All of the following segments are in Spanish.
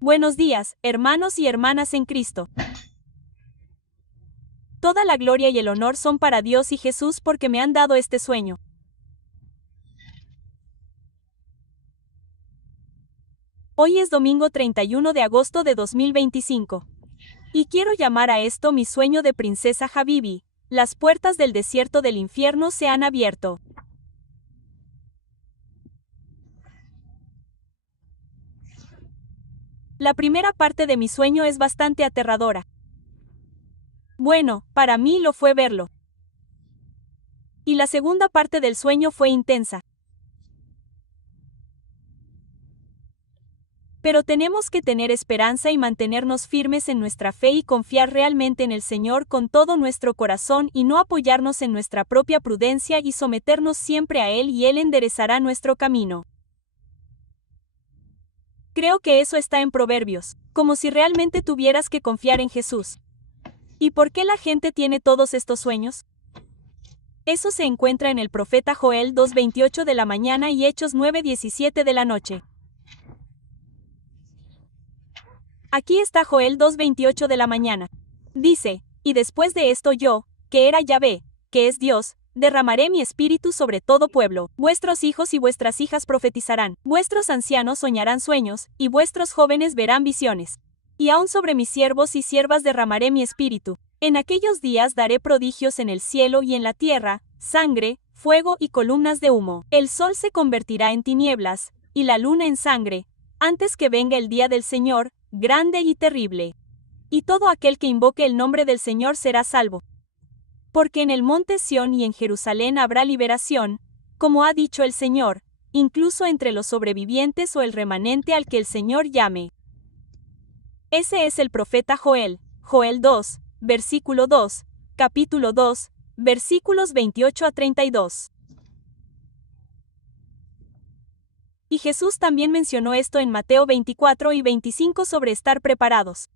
Buenos días, hermanos y hermanas en Cristo. Toda la gloria y el honor son para Dios y Jesús porque me han dado este sueño. Hoy es domingo 31 de agosto de 2025. Y quiero llamar a esto mi sueño de princesa Habibi. Las puertas del desierto del infierno se han abierto. La primera parte de mi sueño es bastante aterradora. Bueno, para mí lo fue verlo. Y la segunda parte del sueño fue intensa. Pero tenemos que tener esperanza y mantenernos firmes en nuestra fe y confiar realmente en el Señor con todo nuestro corazón y no apoyarnos en nuestra propia prudencia y someternos siempre a Él y Él enderezará nuestro camino. Creo que eso está en Proverbios, como si realmente tuvieras que confiar en Jesús. ¿Y por qué la gente tiene todos estos sueños? Eso se encuentra en el profeta Joel 2:28 de la mañana y Hechos 9:17 de la noche. Aquí está Joel 2:28 de la mañana. Dice, y después de esto yo, que era Yahvé, que es Dios, derramaré mi espíritu sobre todo pueblo. Vuestros hijos y vuestras hijas profetizarán, vuestros ancianos soñarán sueños, y vuestros jóvenes verán visiones. Y aún sobre mis siervos y siervas derramaré mi espíritu. En aquellos días daré prodigios en el cielo y en la tierra, sangre, fuego y columnas de humo. El sol se convertirá en tinieblas, y la luna en sangre, antes que venga el día del Señor, grande y terrible. Y todo aquel que invoque el nombre del Señor será salvo. Porque en el monte Sión y en Jerusalén habrá liberación, como ha dicho el Señor, incluso entre los sobrevivientes o el remanente al que el Señor llame. Ese es el profeta Joel, Joel 2, versículo 2, capítulo 2, versículos 28 a 32. Y Jesús también mencionó esto en Mateo 24 y 25 sobre estar preparados.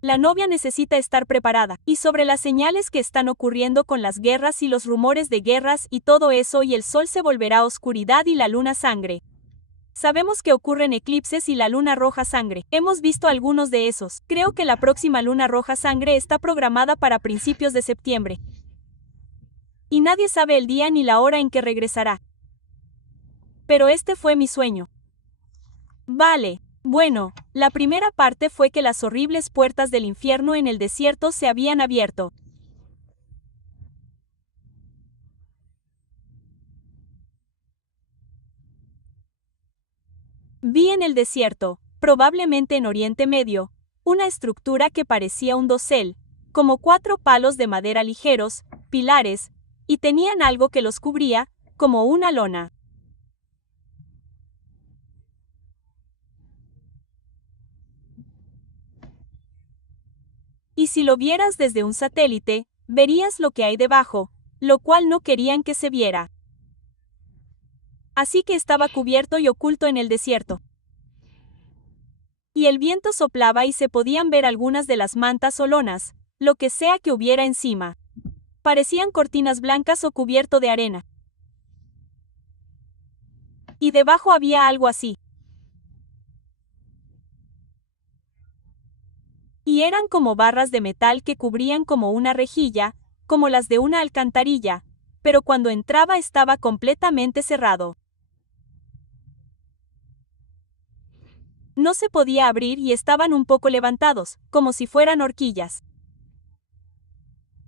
La novia necesita estar preparada, y sobre las señales que están ocurriendo con las guerras y los rumores de guerras y todo eso, y el sol se volverá oscuridad y la luna sangre. Sabemos que ocurren eclipses y la luna roja sangre. Hemos visto algunos de esos. Creo que la próxima luna roja sangre está programada para principios de septiembre. Y nadie sabe el día ni la hora en que regresará. Pero este fue mi sueño. Vale. Bueno, la primera parte fue que las horribles puertas del infierno en el desierto se habían abierto. Vi en el desierto, probablemente en Oriente Medio, una estructura que parecía un dosel, como 4 palos de madera ligeros, pilares, y tenían algo que los cubría, como una lona. Y si lo vieras desde un satélite, verías lo que hay debajo, lo cual no querían que se viera. Así que estaba cubierto y oculto en el desierto. Y el viento soplaba y se podían ver algunas de las mantas o lonas, lo que sea que hubiera encima. Parecían cortinas blancas o cubierto de arena. Y debajo había algo así. Y eran como barras de metal que cubrían como una rejilla, como las de una alcantarilla, pero cuando entraba estaba completamente cerrado. No se podía abrir y estaban un poco levantados, como si fueran horquillas.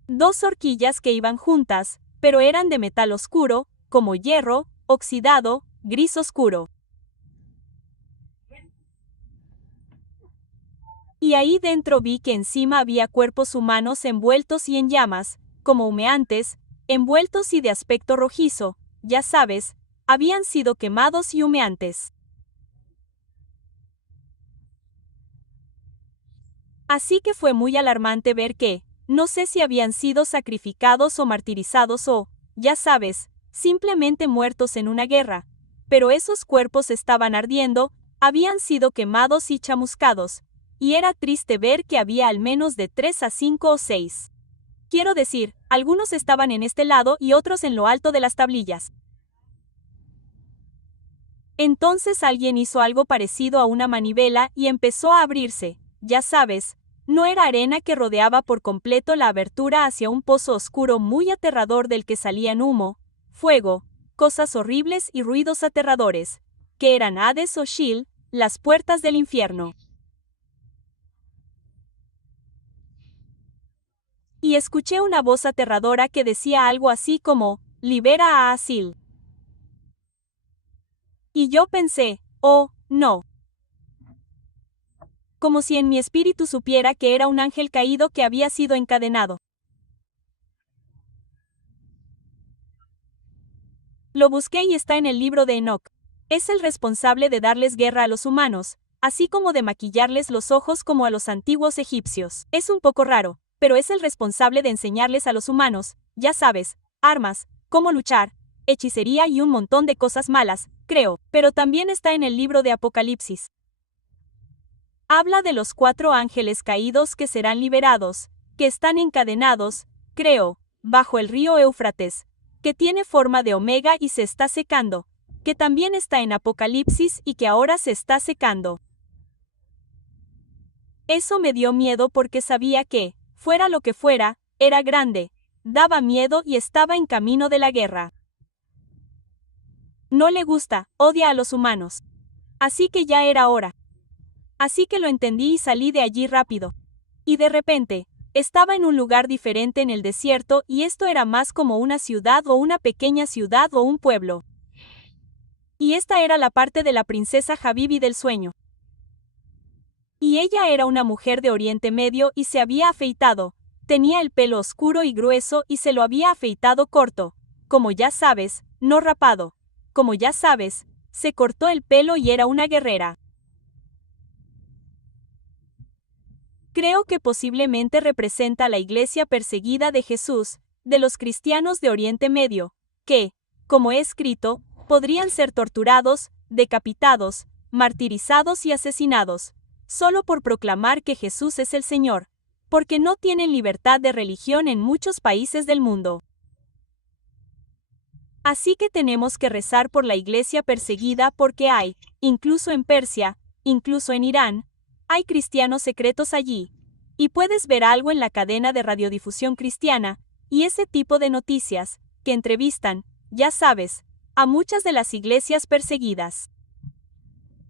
2 horquillas que iban juntas, pero eran de metal oscuro, como hierro, oxidado, gris oscuro. Y ahí dentro vi que encima había cuerpos humanos envueltos y en llamas, como humeantes, envueltos y de aspecto rojizo, ya sabes, habían sido quemados y humeantes. Así que fue muy alarmante ver que, no sé si habían sido sacrificados o martirizados o, ya sabes, simplemente muertos en una guerra, pero esos cuerpos estaban ardiendo, habían sido quemados y chamuscados, y era triste ver que había al menos de 3 a 5 o 6. Quiero decir, algunos estaban en este lado y otros en lo alto de las tablillas. Entonces alguien hizo algo parecido a una manivela y empezó a abrirse, ya sabes, no era arena que rodeaba por completo la abertura hacia un pozo oscuro muy aterrador del que salían humo, fuego, cosas horribles y ruidos aterradores, que eran Hades o Sheol, las puertas del infierno. Y escuché una voz aterradora que decía algo así como, libera a Asil. Y yo pensé, oh, no. Como si en mi espíritu supiera que era un ángel caído que había sido encadenado. Lo busqué y está en el libro de Enoc. Es el responsable de darles guerra a los humanos, así como de maquillarles los ojos como a los antiguos egipcios. Es un poco raro, pero es el responsable de enseñarles a los humanos, ya sabes, armas, cómo luchar, hechicería y un montón de cosas malas, creo, pero también está en el libro de Apocalipsis. Habla de los 4 ángeles caídos que serán liberados, que están encadenados, creo, bajo el río Éufrates, que tiene forma de omega y se está secando, que también está en Apocalipsis y que ahora se está secando. Eso me dio miedo porque sabía que, fuera lo que fuera, era grande, daba miedo y estaba en camino de la guerra. No le gusta, odia a los humanos. Así que ya era hora. Así que lo entendí y salí de allí rápido. Y de repente, estaba en un lugar diferente en el desierto y esto era más como una ciudad o una pequeña ciudad o un pueblo. Y esta era la parte de la princesa Habibi del sueño. Y ella era una mujer de Oriente Medio y se había afeitado, tenía el pelo oscuro y grueso y se lo había afeitado corto, como ya sabes, no rapado, como ya sabes, se cortó el pelo y era una guerrera. Creo que posiblemente representa a la iglesia perseguida de Jesús, de los cristianos de Oriente Medio, que, como he escrito, podrían ser torturados, decapitados, martirizados y asesinados, solo por proclamar que Jesús es el Señor, porque no tienen libertad de religión en muchos países del mundo. Así que tenemos que rezar por la iglesia perseguida porque hay, incluso en Persia, incluso en Irán, hay cristianos secretos allí, y puedes ver algo en la cadena de radiodifusión cristiana, y ese tipo de noticias, que entrevistan, ya sabes, a muchas de las iglesias perseguidas.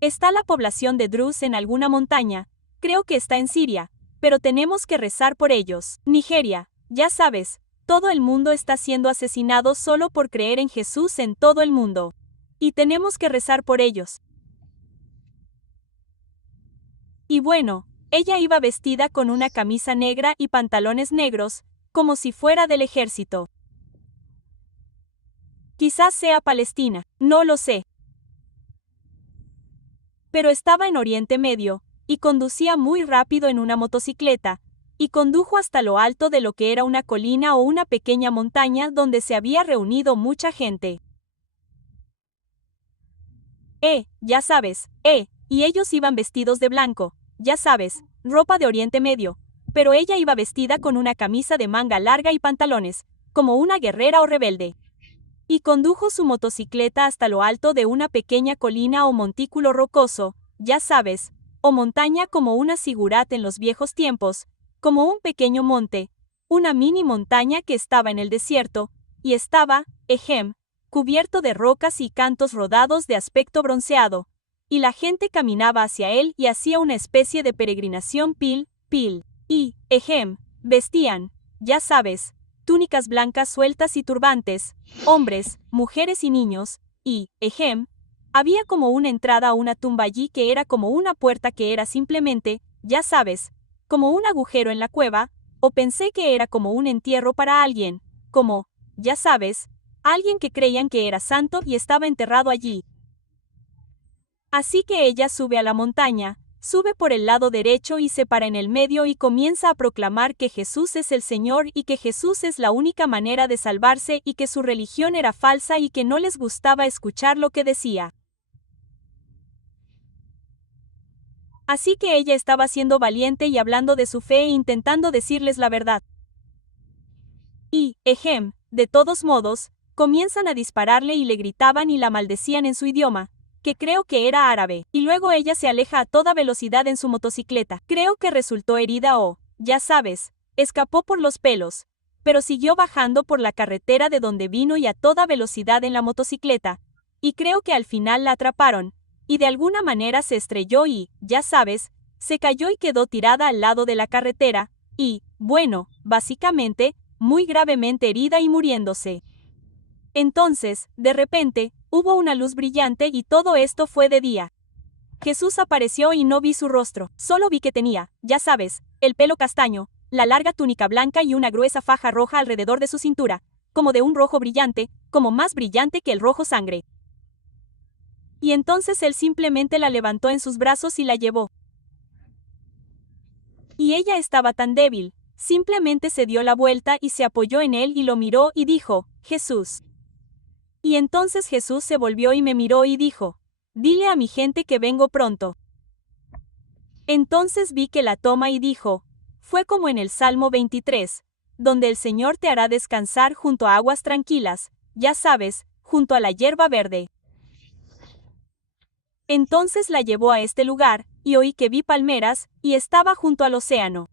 Está la población de Druze en alguna montaña, creo que está en Siria, pero tenemos que rezar por ellos. Nigeria, ya sabes, todo el mundo está siendo asesinado solo por creer en Jesús en todo el mundo. Y tenemos que rezar por ellos. Y bueno, ella iba vestida con una camisa negra y pantalones negros, como si fuera del ejército. Quizás sea Palestina, no lo sé. Pero estaba en Oriente Medio, y conducía muy rápido en una motocicleta, y condujo hasta lo alto de lo que era una colina o una pequeña montaña donde se había reunido mucha gente. Ya sabes, y ellos iban vestidos de blanco, ya sabes, ropa de Oriente Medio, pero ella iba vestida con una camisa de manga larga y pantalones, como una guerrera o rebelde. Y condujo su motocicleta hasta lo alto de una pequeña colina o montículo rocoso, ya sabes, o montaña como una sigurat en los viejos tiempos, como un pequeño monte, una mini montaña que estaba en el desierto, y estaba, cubierto de rocas y cantos rodados de aspecto bronceado, y la gente caminaba hacia él y hacía una especie de peregrinación y, vestían, ya sabes, túnicas blancas sueltas y turbantes, hombres, mujeres y niños, y, había como una entrada a una tumba allí que era como una puerta que era simplemente, ya sabes, como un agujero en la cueva, o pensé que era como un entierro para alguien, como, ya sabes, alguien que creían que era santo y estaba enterrado allí. Así que ella sube a la montaña, sube por el lado derecho y se para en el medio y comienza a proclamar que Jesús es el Señor y que Jesús es la única manera de salvarse y que su religión era falsa y que no les gustaba escuchar lo que decía. Así que ella estaba siendo valiente y hablando de su fe e intentando decirles la verdad. Y, de todos modos, comienzan a dispararle y le gritaban y la maldecían en su idioma, que creo que era árabe, y luego ella se aleja a toda velocidad en su motocicleta. Creo que resultó herida o, ya sabes, escapó por los pelos, pero siguió bajando por la carretera de donde vino y a toda velocidad en la motocicleta, y creo que al final la atraparon, y de alguna manera se estrelló y, ya sabes, se cayó y quedó tirada al lado de la carretera, y, bueno, básicamente, muy gravemente herida y muriéndose. Entonces, de repente, hubo una luz brillante y todo esto fue de día. Jesús apareció y no vi su rostro, solo vi que tenía, ya sabes, el pelo castaño, la larga túnica blanca y una gruesa faja roja alrededor de su cintura, como de un rojo brillante, como más brillante que el rojo sangre. Y entonces él simplemente la levantó en sus brazos y la llevó. Y ella estaba tan débil, simplemente se dio la vuelta y se apoyó en él y lo miró y dijo, Jesús. Y entonces Jesús se volvió y me miró y dijo, dile a mi gente que vengo pronto. Entonces vi que la toma y dijo, fue como en el Salmo 23, donde el Señor te hará descansar junto a aguas tranquilas, ya sabes, junto a la hierba verde. Entonces la llevó a este lugar, y oí que vi palmeras, y estaba junto al océano.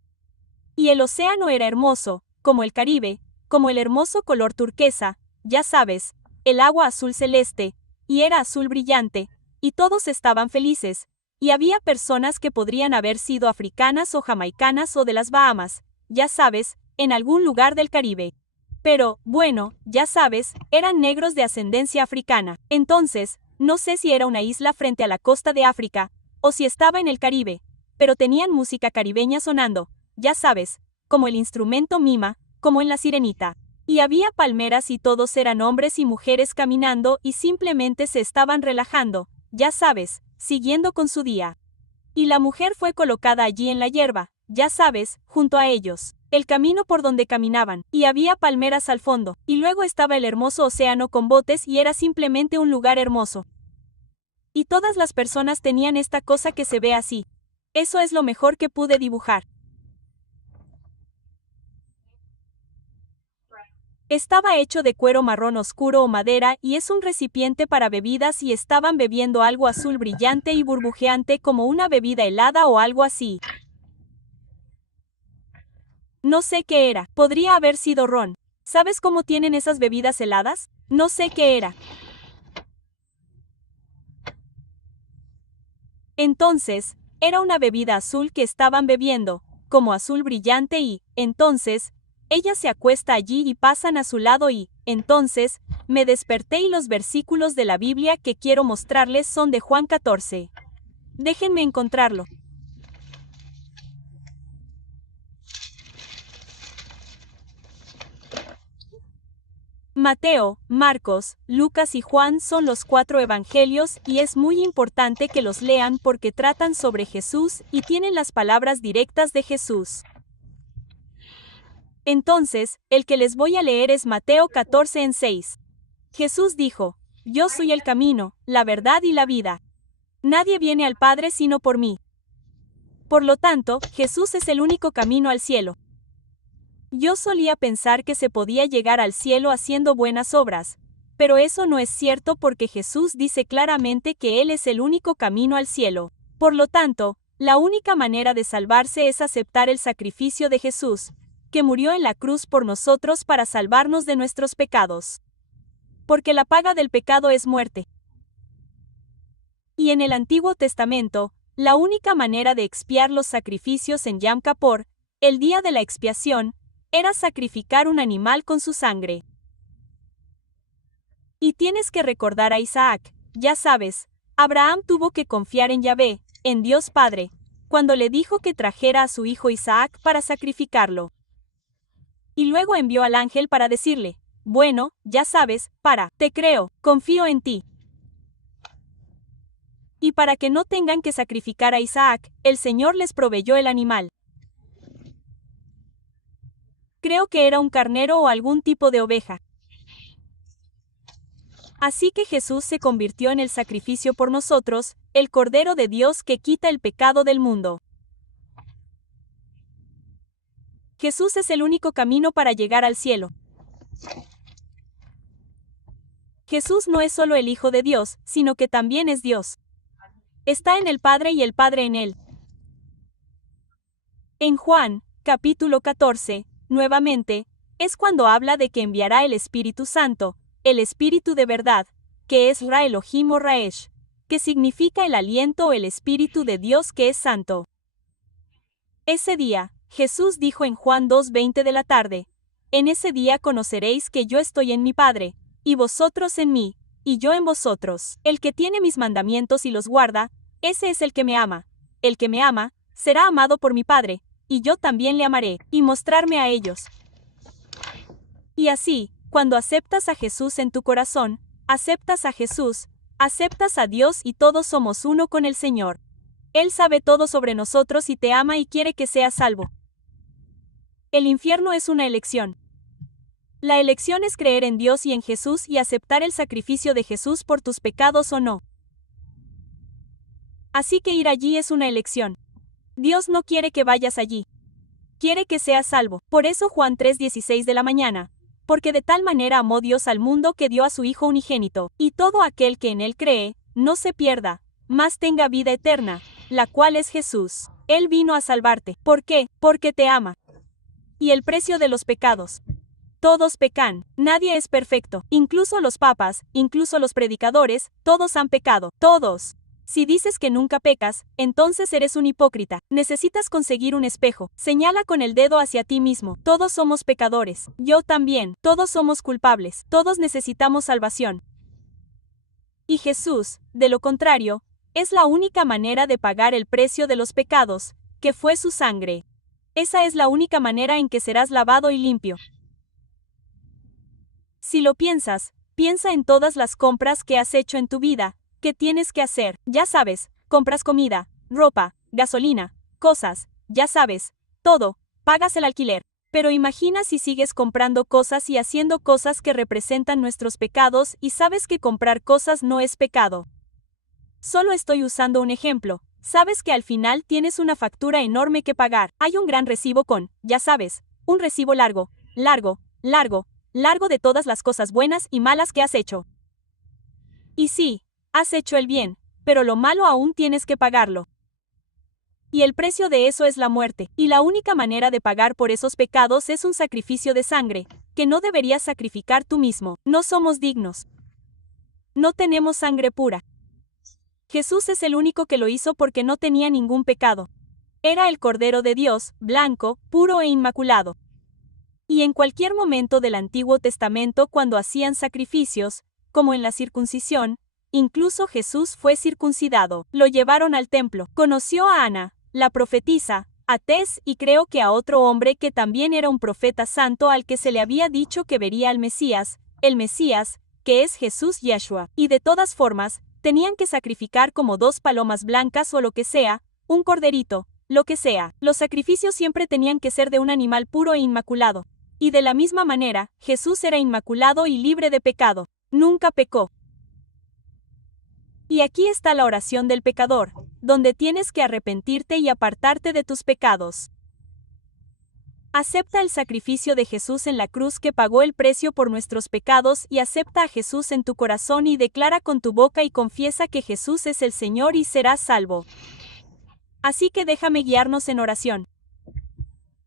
Y el océano era hermoso, como el Caribe, como el hermoso color turquesa, ya sabes, el agua azul celeste, y era azul brillante, y todos estaban felices, y había personas que podrían haber sido africanas o jamaicanas o de las Bahamas, ya sabes, en algún lugar del Caribe. Pero, bueno, ya sabes, eran negros de ascendencia africana. Entonces, no sé si era una isla frente a la costa de África, o si estaba en el Caribe, pero tenían música caribeña sonando, ya sabes, como el instrumento mima, como en La Sirenita. Y había palmeras y todos eran hombres y mujeres caminando y simplemente se estaban relajando, ya sabes, siguiendo con su día. Y la mujer fue colocada allí en la hierba, ya sabes, junto a ellos, el camino por donde caminaban, y había palmeras al fondo, y luego estaba el hermoso océano con botes y era simplemente un lugar hermoso. Y todas las personas tenían esta cosa que se ve así. Eso es lo mejor que pude dibujar. Estaba hecho de cuero marrón oscuro o madera y es un recipiente para bebidas y estaban bebiendo algo azul brillante y burbujeante como una bebida helada o algo así. No sé qué era, podría haber sido ron. ¿Sabes cómo tienen esas bebidas heladas? No sé qué era. Entonces, era una bebida azul que estaban bebiendo, como azul brillante y, entonces, ella se acuesta allí y pasan a su lado y, entonces, me desperté y los versículos de la Biblia que quiero mostrarles son de Juan 14. Déjenme encontrarlo. Mateo, Marcos, Lucas y Juan son los 4 evangelios y es muy importante que los lean porque tratan sobre Jesús y tienen las palabras directas de Jesús. Entonces, el que les voy a leer es Mateo 14 en 6. Jesús dijo, yo soy el camino, la verdad y la vida. Nadie viene al Padre sino por mí. Por lo tanto, Jesús es el único camino al cielo. Yo solía pensar que se podía llegar al cielo haciendo buenas obras, pero eso no es cierto porque Jesús dice claramente que Él es el único camino al cielo. Por lo tanto, la única manera de salvarse es aceptar el sacrificio de Jesús, que murió en la cruz por nosotros para salvarnos de nuestros pecados. Porque la paga del pecado es muerte. Y en el Antiguo Testamento, la única manera de expiar los sacrificios en Yom Kippur, el día de la expiación, era sacrificar un animal con su sangre. Y tienes que recordar a Isaac, ya sabes, Abraham tuvo que confiar en Yahvé, en Dios Padre, cuando le dijo que trajera a su hijo Isaac para sacrificarlo. Y luego envió al ángel para decirle, bueno, ya sabes, te creo, confío en ti. Y para que no tengan que sacrificar a Isaac, el Señor les proveyó el animal. Creo que era un carnero o algún tipo de oveja. Así que Jesús se convirtió en el sacrificio por nosotros, el Cordero de Dios que quita el pecado del mundo. Jesús es el único camino para llegar al cielo. Jesús no es solo el Hijo de Dios, sino que también es Dios. Está en el Padre y el Padre en él. En Juan, capítulo 14, nuevamente, es cuando habla de que enviará el Espíritu Santo, el Espíritu de verdad, que es Ra Elohim o Raesh, que significa el aliento o el Espíritu de Dios que es santo. Ese día, Jesús dijo en Juan 2:20 de la tarde, en ese día conoceréis que yo estoy en mi Padre, y vosotros en mí, y yo en vosotros. El que tiene mis mandamientos y los guarda, ese es el que me ama. El que me ama, será amado por mi Padre, y yo también le amaré, y mostrarme a ellos. Y así, cuando aceptas a Jesús en tu corazón, aceptas a Jesús, aceptas a Dios y todos somos uno con el Señor. Él sabe todo sobre nosotros y te ama y quiere que seas salvo. El infierno es una elección. La elección es creer en Dios y en Jesús y aceptar el sacrificio de Jesús por tus pecados o no. Así que ir allí es una elección. Dios no quiere que vayas allí. Quiere que seas salvo. Por eso Juan 3:16 de la mañana. Porque de tal manera amó Dios al mundo que dio a su Hijo unigénito, y todo aquel que en él cree, no se pierda, mas tenga vida eterna, la cual es Jesús. Él vino a salvarte. ¿Por qué? Porque te ama. Y el precio de los pecados. Todos pecan, nadie es perfecto, incluso los papas, incluso los predicadores, todos han pecado, todos. Si dices que nunca pecas, entonces eres un hipócrita. Necesitas conseguir un espejo. Señala con el dedo hacia ti mismo. Todos somos pecadores. Yo también. Todos somos culpables. Todos necesitamos salvación. Y Jesús, de lo contrario, es la única manera de pagar el precio de los pecados, que fue su sangre. Esa es la única manera en que serás lavado y limpio. Si lo piensas, piensa en todas las compras que has hecho en tu vida. ¿Qué tienes que hacer? Ya sabes, compras comida, ropa, gasolina, cosas, ya sabes, todo, pagas el alquiler. Pero imagina si sigues comprando cosas y haciendo cosas que representan nuestros pecados y sabes que comprar cosas no es pecado. Solo estoy usando un ejemplo. Sabes que al final tienes una factura enorme que pagar. Hay un gran recibo con, ya sabes, un recibo largo, largo, largo, largo de todas las cosas buenas y malas que has hecho. Y sí, has hecho el bien, pero lo malo aún tienes que pagarlo. Y el precio de eso es la muerte, y la única manera de pagar por esos pecados es un sacrificio de sangre, que no deberías sacrificar tú mismo. No somos dignos. No tenemos sangre pura. Jesús es el único que lo hizo porque no tenía ningún pecado. Era el Cordero de Dios, blanco, puro e inmaculado. Y en cualquier momento del Antiguo Testamento cuando hacían sacrificios, como en la circuncisión, incluso Jesús fue circuncidado. Lo llevaron al templo. Conoció a Ana, la profetisa, a Tes y creo que a otro hombre que también era un profeta santo al que se le había dicho que vería al Mesías, el Mesías, que es Jesús Yeshua. Y de todas formas, tenían que sacrificar como 2 palomas blancas o lo que sea, un corderito, lo que sea. Los sacrificios siempre tenían que ser de un animal puro e inmaculado. Y de la misma manera, Jesús era inmaculado y libre de pecado. Nunca pecó. Y aquí está la oración del pecador, donde tienes que arrepentirte y apartarte de tus pecados. Acepta el sacrificio de Jesús en la cruz que pagó el precio por nuestros pecados y acepta a Jesús en tu corazón y declara con tu boca y confiesa que Jesús es el Señor y serás salvo. Así que déjame guiarnos en oración.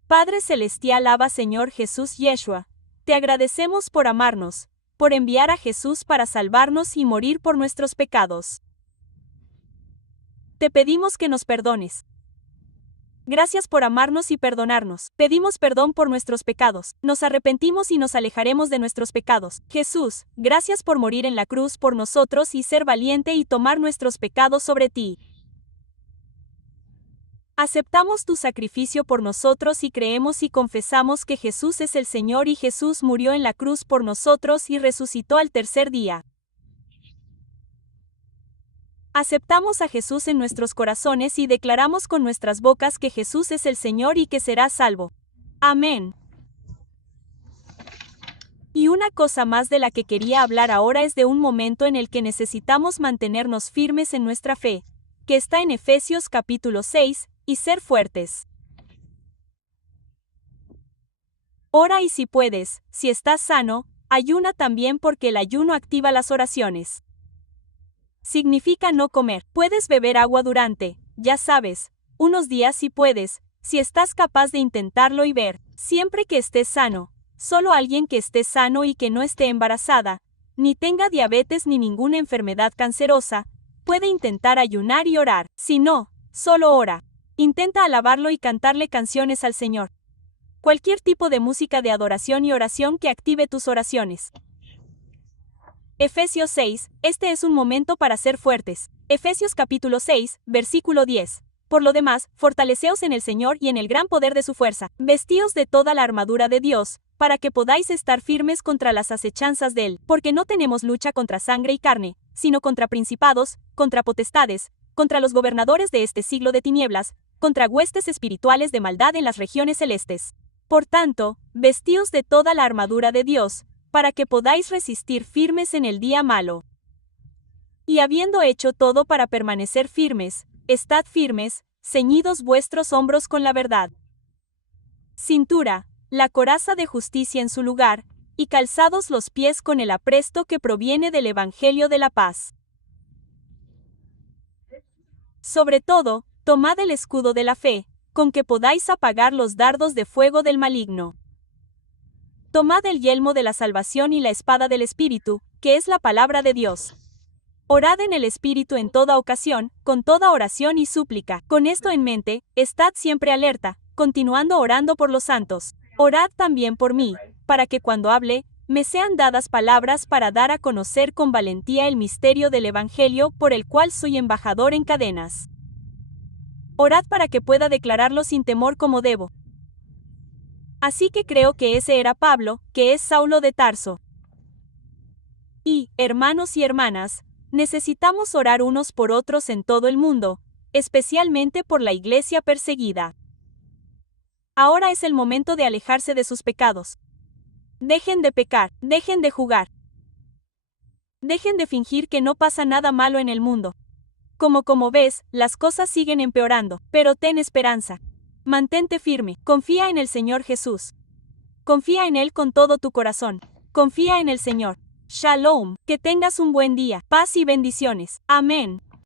Padre Celestial, Abba Señor Jesús Yeshua, te agradecemos por amarnos, por enviar a Jesús para salvarnos y morir por nuestros pecados. Te pedimos que nos perdones. Gracias por amarnos y perdonarnos. Pedimos perdón por nuestros pecados. Nos arrepentimos y nos alejaremos de nuestros pecados. Jesús, gracias por morir en la cruz por nosotros y ser valiente y tomar nuestros pecados sobre ti. Aceptamos tu sacrificio por nosotros y creemos y confesamos que Jesús es el Señor y Jesús murió en la cruz por nosotros y resucitó al tercer día. Aceptamos a Jesús en nuestros corazones y declaramos con nuestras bocas que Jesús es el Señor y que será salvo. Amén. Y una cosa más de la que quería hablar ahora es de un momento en el que necesitamos mantenernos firmes en nuestra fe, que está en Efesios capítulo 6, y ser fuertes. Ora y si puedes, si estás sano, Ayuna también porque el ayuno activa las oraciones. Significa no comer. Puedes beber agua durante, ya sabes, unos días si puedes, si estás capaz de intentarlo y ver, siempre que estés sano. Solo alguien que esté sano y que no esté embarazada, ni tenga diabetes ni ninguna enfermedad cancerosa, puede intentar ayunar y orar. Si no, solo ora. Intenta alabarlo y cantarle canciones al Señor. Cualquier tipo de música de adoración y oración que active tus oraciones. Efesios 6, este es un momento para ser fuertes. Efesios capítulo 6, versículo 10. Por lo demás, fortaleceos en el Señor y en el gran poder de su fuerza. Vestíos de toda la armadura de Dios, para que podáis estar firmes contra las acechanzas de él, porque no tenemos lucha contra sangre y carne, sino contra principados, contra potestades, contra los gobernadores de este siglo de tinieblas, contra huestes espirituales de maldad en las regiones celestes. Por tanto, vestíos de toda la armadura de Dios, para que podáis resistir firmes en el día malo. Y habiendo hecho todo para permanecer firmes, estad firmes, ceñidos vuestros hombros con la verdad. Cintura, la coraza de justicia en su lugar, y calzados los pies con el apresto que proviene del Evangelio de la paz. Sobre todo, tomad el escudo de la fe, con que podáis apagar los dardos de fuego del maligno. Tomad el yelmo de la salvación y la espada del Espíritu, que es la palabra de Dios. Orad en el Espíritu en toda ocasión, con toda oración y súplica. Con esto en mente, estad siempre alerta, continuando orando por los santos. Orad también por mí, para que cuando hable, me sean dadas palabras para dar a conocer con valentía el misterio del Evangelio por el cual soy embajador en cadenas. Orad para que pueda declararlo sin temor como debo. Así que creo que ese era Pablo, que es Saulo de Tarso. Y, hermanos y hermanas, necesitamos orar unos por otros en todo el mundo, especialmente por la iglesia perseguida. Ahora es el momento de alejarse de sus pecados. Dejen de pecar, dejen de jugar. Dejen de fingir que no pasa nada malo en el mundo. Como ves, las cosas siguen empeorando, pero ten esperanza. Mantente firme, confía en el Señor Jesús. Confía en Él con todo tu corazón. Confía en el Señor. Shalom, que tengas un buen día, paz y bendiciones. Amén.